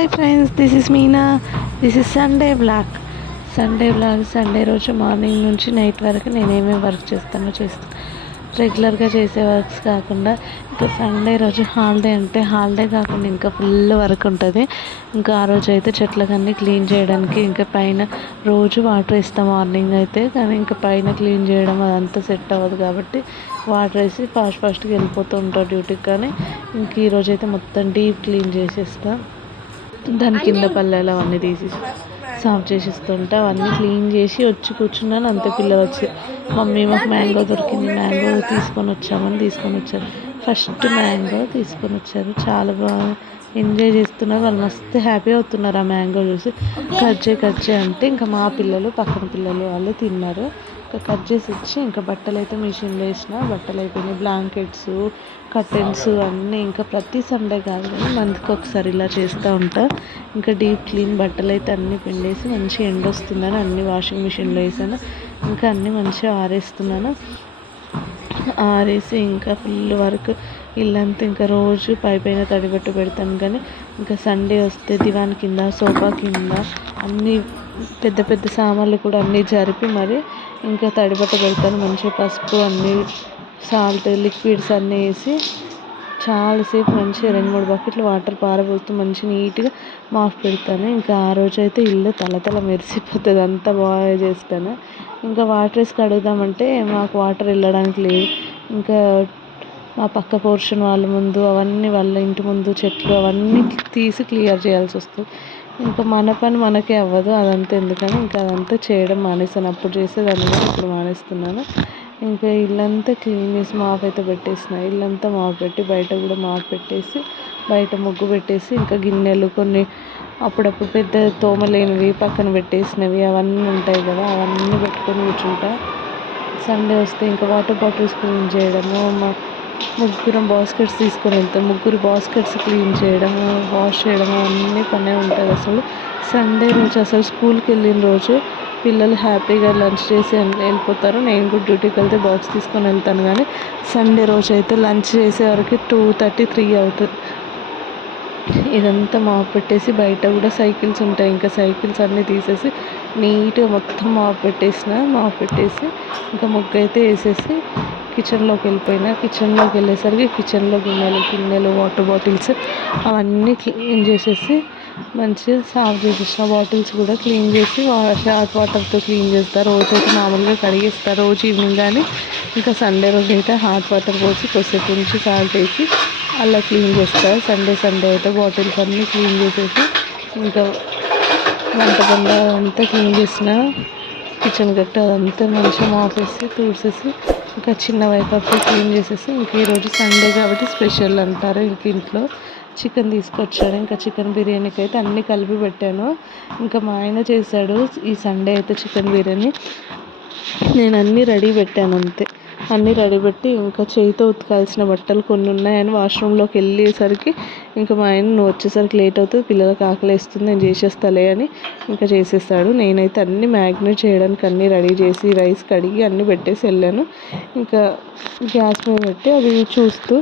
Hi friends, this is Meena. This is Sunday blog. Sunday రోజు morning నుంచి night వరకు నేనేమేమి work చేస్తానో రెగ్యులర్గా చేసే వర్క్స్ కాకుండా ఇంకా సండే రోజు హాలిడే అంటే హాలిడే కాకుండా ఇంకా ఫుల్ వర్క్ ఉంటుంది. ఇంకా ఆ రోజు అయితే చెట్లకన్నీ క్లీన్ చేయడానికి ఇంకా పైన రోజు వాటర్ వేస్తాం మార్నింగ్ అయితే, కానీ ఇంకా పైన క్లీన్ చేయడం అదంతా సెట్ అవ్వదు కాబట్టి వాటర్ వేసి ఫాస్ట్గా వెళ్ళిపోతూ ఉంటాం డ్యూటీకి. కానీ ఇంక ఈరోజు అయితే మొత్తం డీప్ క్లీన్ చేసేస్తాం. దాని కింద పల్లెలు అవన్నీ తీసి సాఫ్ చేసిస్తుంటే అవన్నీ క్లీన్ చేసి వచ్చి కూర్చున్నాను. అంతే పిల్ల వచ్చి మమ్మీ మాకు మ్యాంగో దొరికింది, మ్యాంగో తీసుకొని వచ్చారు. ఫస్ట్ మ్యాంగో తీసుకొని వచ్చారు. చాలా బాగా ఎంజాయ్ చేస్తున్నారు వాళ్ళు, మస్తు హ్యాపీ అవుతున్నారు ఆ మ్యాంగో చూసి. కట్ చేయి అంటే ఇంకా మా పిల్లలు పక్కన పిల్లలు వాళ్ళు తిన్నారు. ఇంకా కట్ చేసి ఇచ్చి ఇంకా బట్టలు అయితే మిషన్లో వేసిన, బట్టలు అయిపోయినాయి. బ్లాంకెట్స్, కర్టెన్స్ అన్నీ ఇంకా ప్రతి సండే కాదు కానీ మంత్కి ఒకసారి ఇలా చేస్తూ ఉంటా. ఇంకా డీప్ క్లీన్ బట్టలు అయితే అన్నీ పిండేసి మంచిగా ఎండ వస్తుందని అన్నీ వాషింగ్ మిషన్లో వేసాను. ఇంకా అన్నీ మంచిగా ఆరేస్తున్నాను. ఆరేసి ఇంకా ఫుల్ వర్క్ ఇల్లంతా ఇంకా రోజు పైన తడిబెట్టు పెడతాను. కానీ ఇంకా సండే వస్తే దివాన్ కింద, సోఫా కింద అన్నీ పెద్ద సామాన్లు కూడా అన్నీ జరిపి మరి ఇంకా తడిబట్ట పెడతాను. మంచిగా పసుపు అన్నీ సాల్ట్ లిక్విడ్స్ అన్నీ వేసి చాలాసేపు మంచిగా 2-3 బకెట్లు వాటర్ పారబోతూ మంచిగా నీట్గా మాఫ్ పెడతాను. ఇంకా ఆ రోజు అయితే ఇల్లు తలతల మెరిసిపోతుంది, అంతా బాగా చేస్తాను. ఇంకా వాటర్ వేసి కడుగుదామంటే మాకు వాటర్ వెళ్ళడానికి లేదు. ఇంకా మా పక్క పోర్షన్ వాళ్ళ ముందు అవన్నీ వాళ్ళ ఇంటి ముందు చెట్లు అవన్నీ తీసి క్లియర్ చేయాల్సి వస్తుంది. ఇంకా మన పని మనకే అవ్వదు, అదంతా ఎందుకని ఇంకా అదంతా చేయడం మానేసాను. అప్పుడు చేసేదాన్ని కానీ ఇప్పుడు మానేస్తున్నాను. ఇంకా ఇల్లంతా క్లీన్ చేసి మాప్ అయితే పెట్టేసిన. ఇల్లంతా మాప్ పెట్టి బయట కూడా మాప్ పెట్టేసి బయట ముగ్గు పెట్టేసి ఇంకా గిన్నెలు కొన్ని అప్పుడప్పుడు పెద్ద తోమలేనివి పక్కన పెట్టేసినవి అవన్నీ ఉంటాయి కదా, అవన్నీ పెట్టుకొని కూర్చుంటా. సండే వస్తే ఇంకా వాటర్ బాటిల్స్ క్లీన్ చేయడము, ముగ్గురం బాస్కెట్స్ తీసుకొని వెళ్తాం, ముగ్గురు బాస్కెట్స్ క్లీన్ చేయడము, వాష్ చేయడము అన్నీ పనే ఉంటుంది. అసలు సండే రోజు అసలు స్కూల్కి వెళ్ళిన రోజు పిల్లలు హ్యాపీగా లంచ్ చేసి వెళ్ళిపోతారు. నేను కూడా డ్యూటీకి వెళ్తే బాక్స్ తీసుకొని వెళ్తాను. కానీ సండే రోజు అయితే లంచ్ చేసేవరకు 2:30, 3 అవుతుంది. ఇదంతా మాప్ పెట్టేసి బయట కూడా సైకిల్స్ ఉంటాయి, ఇంకా సైకిల్స్ అన్నీ తీసేసి నీట్గా మొత్తం మాప్ పెట్టేసి ఇంకా ముగ్గు అయితే వేసేసి కిచెన్లోకి వెళ్ళిపోయినా. కిచెన్లోకి వెళ్ళేసరికి కిచెన్లో గిన్నెలు వాటర్ బాటిల్స్ అవన్నీ క్లీన్ చేసేసి మంచిగా సాఫ్ చేసేసిన. బాటిల్స్ కూడా క్లీన్ చేసి హాట్ వాటర్తో క్లీన్ చేస్తారు. రోజు అయితే మామూలుగా కడిగేస్తారు రోజు ఈవినింగ్. కానీ ఇంకా సండే రోజు అయితే హాట్ వాటర్ పోసి కొద్దిసేపు ఉంచి సాల్ట్ వేసి అలా క్లీన్ చేస్తారు. సండే అయితే బాటిల్స్ అన్నీ క్లీన్ చేసేసి ఇంకా వంట బండ అంతా క్లీన్ చేసిన. కిచెన్ గట్ట అదంతా మంచిగా మాపేసి తుడిసేసి ఇంకా చిన్న వైపు క్లీన్ చేసేసి ఇంక ఈరోజు సండే కాబట్టి స్పెషల్ అంటారు. ఇంక ఇంట్లో చికెన్ తీసుకొచ్చాడు. ఇంకా చికెన్ బిర్యానీకి అయితే అన్నీ కలిపి పెట్టాను. ఇంకా మా ఆయన చేశాడు ఈ సండే అయితే చికెన్ బిర్యానీ. నేను అన్నీ రెడీ పెట్టాను అంతే. అన్నీ రెడీ పెట్టి ఇంకా చేయితో ఉతకాల్సిన బట్టలు కొన్ని ఉన్నాయని వాష్రూమ్లోకి వెళ్ళేసరికి ఇంకా మా ఆయన నువ్వు వచ్చేసరికి లేట్ అవుతుంది, పిల్లలకి ఆకలి వేస్తుంది, నేను చేసేస్తాలే అని ఇంకా చేసేస్తాడు. నేనైతే అన్నీ మ్యాగ్నేట్ చేయడానికి అన్నీ రెడీ చేసి రైస్ కడిగి అన్నీ పెట్టేసి వెళ్ళాను. ఇంకా గ్యాస్ మీద పెట్టి అది చూస్తూ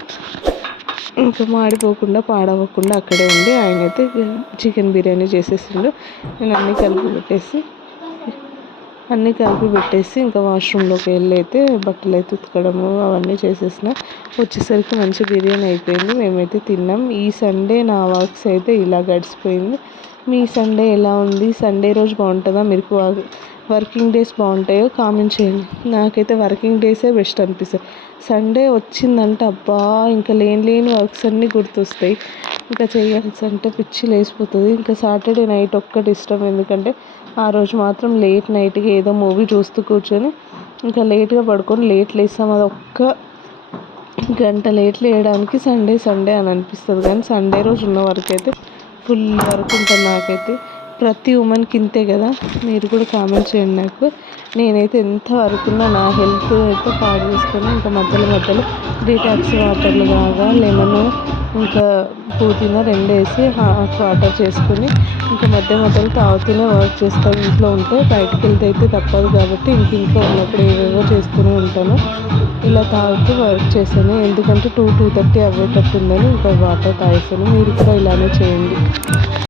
ఇంకా మాడిపోకుండా పాడవకుండా అక్కడే ఉండి ఆయన అయితే చికెన్ బిర్యానీ చేసేసిండు. నేను అన్నీ కలిపి పెట్టేసి ఇంకా వాష్రూమ్లోకి వెళ్ళి అయితే బట్టలు అయితే ఉతకడము అవన్నీ చేసేసిన. వచ్చేసరికి మంచి బిర్యానీ అయిపోయింది. మేమైతే తిన్నాం. ఈ సండే నా వర్క్స్ అయితే ఇలా గడిచిపోయింది. మీ సండే ఎలా ఉంది? సండే రోజు బాగుంటుందా? మీకు వర్కింగ్ డేస్ బాగుంటాయో కామెంట్ చేయండి. నాకైతే వర్కింగ్ డేసే బెస్ట్ అనిపిస్తాయి. సండే వచ్చిందంటే అబ్బా ఇంకా లేని వర్క్స్ అన్నీ గుర్తొస్తాయి. ఇంకా చేయాల్సి అంటే పిచ్చి లేసిపోతుంది. ఇంకా సాటర్డే నైట్ ఒక్కటి ఇష్టం, ఎందుకంటే ఆ రోజు మాత్రం లేట్ నైట్గా ఏదో మూవీ చూస్తూ కూర్చొని ఇంకా లేట్గా పడుకొని లేట్ లేస్తాం. అది ఒక్క గంట లేట్ లేయడానికి సండే అని అనిపిస్తుంది. కానీ సండే రోజు ఉన్న వరకు అయితే ఫుల్ వర్క్ ఉంటుంది. నాకైతే ప్రతి ఉమెన్కి ఇంతే కదా, మీరు కూడా కామెంట్ చేయండి నాకు. నేనైతే ఎంత వరకు ఉన్నా నా హెల్త్ అయితే పాడు చేసుకొని ఇంకా మధ్యలో డీటాక్స్ వాటర్లు బాగా లెమన్ ఇంకా పుదీనా 2 వేసి హాట్ వాటర్ చేసుకొని ఇంకా మధ్యలో తాగుతూనే వర్క్ చేస్తాను. ఇంట్లో ఉంటే బయటకు వెళ్తే అయితే తప్పదు కాబట్టి ఇంట్లో ఉన్నప్పుడు ఏవేవో చేస్తూనే ఉంటాను. ఇలా తాగుతూ వర్క్ చేశాను, ఎందుకంటే 2-2:30 అవ్వేటట్టు ఉందని ఇంకా వాటర్ తాగేసాను. మీరు కూడా ఇలానే చేయండి.